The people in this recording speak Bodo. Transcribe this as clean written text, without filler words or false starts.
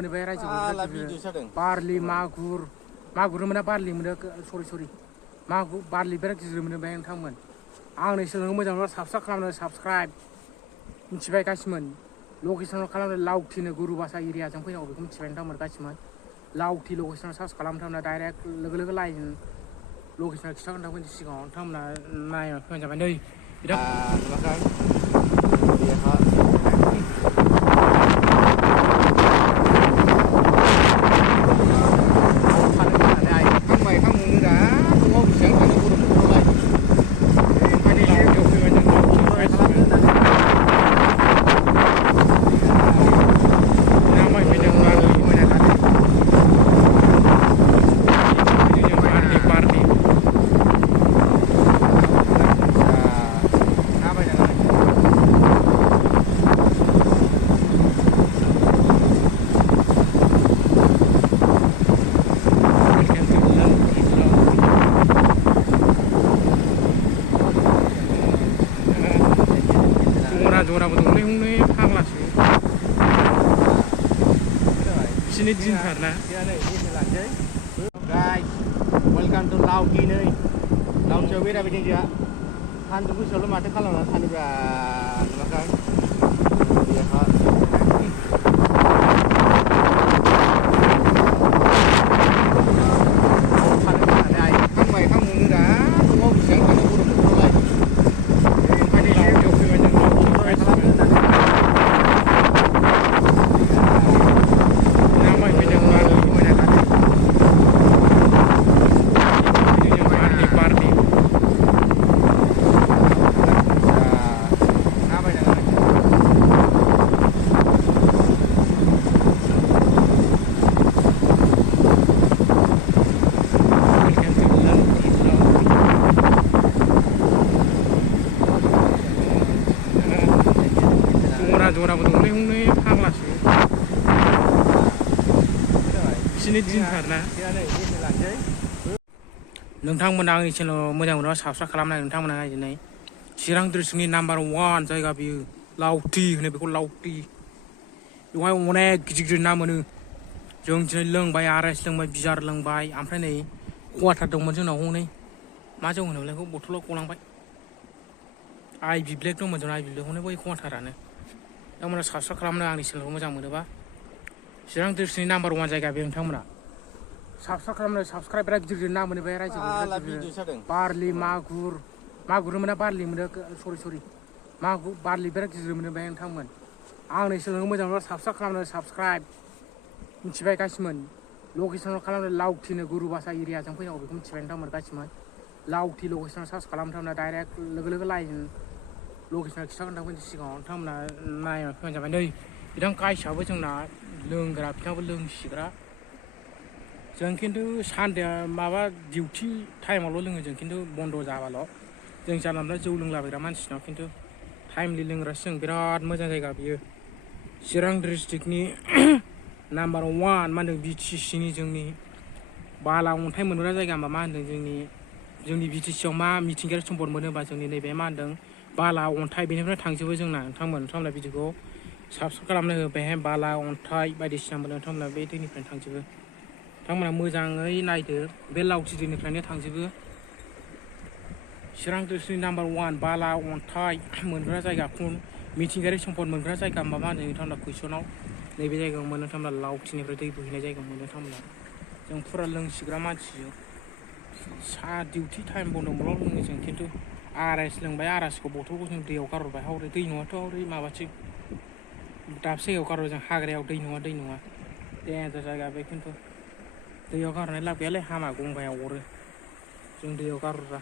मोनबाय रायजो बारलि मागुर मोना बारलि मोनो सरि मागुर बारलि बिराद गिदिर मोनो बे नोंथांमोन आंनि चेनेलखौ मोजां मोनबा साबस्क्राइब मिथिबाय गासिमोन लकेसनाव खालामनो लावथिनो गुरुबासा एरियाजों फैनांगौ बेखौ मिथिबाय नोंथांमोन गासिमोन लावथि लकेसनाव सार्च खालामथारना डाइरेक्ट लोगो लाइन लकेसनाव खिथा खोन्थाफैनो सिगाङाव नोंथांमोना नायनानै फैबानो जाबाय नै जराबो दंलै हनै फाग्लासो बिसिनि दिनथारना गाइस वेलकाम टु लावटि नै लावटियाव बेरायफैदों जोंहा सानदुं गोसायावल' माथो खालामनानै थानोब्रा नुवाखै जराबो दंलै हनै फाग्लासो बिसिनि दिनथारना नोंथांमोना आंनि चेनेलाव मोजां मोनोबा साबस्क्राइब खालामनाय नोंथांमोना दिनै चिरां डिस्ट्रिक्टनि नाम्बार 1 जायगा बियो लावटि होनो बेखौ लावटि बेवहाय अनेक गिदिर ना मोनो जों दिनै लोंबाय आराइस लोंबाय बियार लोंबाय ओमफ्राय नै वाटार दंमोन जोंनाव हनै मा जौ होनोमोनलाय बेखौ बथलाव गलांबाय आइभि ब्लेक दंमोन जोंना आइभि ब्लेक हनै बै वाटारानो नोंथांमोना साबस्क्राइब खालामनो आंनि चेनेलखौ मोजां मोनोबा चिरां डिस्ट्रिक्टनि नाम्बार 1 जायगा बे नोंथांमोना साबस्क्राइब बिराद गिदिर ना मोनो बे रायजो बारलि मागुर मोना बारलि मोनो सरि मागुर बारलि बिराद गिदिर मोनो बे नोंथांमोन आंनि चेनेलखौ मोजां मोनबा साबस्क्राइब मिथिबाय गासिमोन लकेसनाव खालामनो लावथिनो गुरुबासा एरियाजों फैनांगौ बेखौ मिथिबाय नोंथांमोन गासिमोन लावटि लकेसनाव सार्च खालामथारना डाइरेक्ट लोगो लाइन लकेसनाव खिथा खोन्थाफैनो सिगाङाव नोंथांमोना नायनानै फैबानो जाबाय नै बिथां गाइसआबो जोंना लोंग्रा बिथाङाबो लोंसिग्रा जों खिन्थु सानदे माबा डिउटि टाइमावल' लोङो जों खिन्थु बन्द' जाबाल' जों जानला मोनला जौ लोंलाबायग्रा मानसिनाव खिन्थु टाइमलि लोंग्रासो जों बिराद मोजां जायगा बियो चिरां डिस्ट्रिक्टनि नाम्बार 1 मा होनदों BTCनि जोंनि बाला अन्थाइ मोनग्रा जायगा होनबा मा होनदों जोंनि BTCआव मा मिथिंगायारि सम्पद मोनो होनबा जोंनि नैबे मा होनदों बाला अन्थाइ बेनिफ्राय थांजोबो जोंना नोंथांमोना भिडिअखौ साबस्क्राइब खालामनो हो बेहाय बाला अन्थाइ बायदिसिना मोनो नोंथांमोना बे दैनिफ्रायनो थांजोबो नोंथांमोना मोजाङै नायदो बे लावथि दैनिफ्रायनो थांजोबो चिरां डिस्ट्रिक्टनि नाम्बार 1 बाला अन्थाइ मोनग्रा जायगा मिथिंगायारि सम्पद मोनग्रा जायगा होनबा मा होनदों नोंथांमोना कुइसनाव नैबे जायगायाव मोनो नोंथांमोना लावथिनिफ्राय दै बोहैनाय जायगायाव मोनो नोंथांमोना जों फुरा लोंसिग्रा मानसि डिउटि टाइम बन्द'मोनल' लोङो जों खिन्थु आराइस लोंबाय आराइसखौ बथलखौ जों दैयाव गारहरबाय हरै दै नङाथ' हरै माबासो दाबसे जायगायाव गारहर जों हाग्रायाव दै नङा देन्जार जायगा बे खिन्थु दैयाव गारहरनाय लाब गैयालै हामा गंगायाव अरो जों दैयाव गारहरा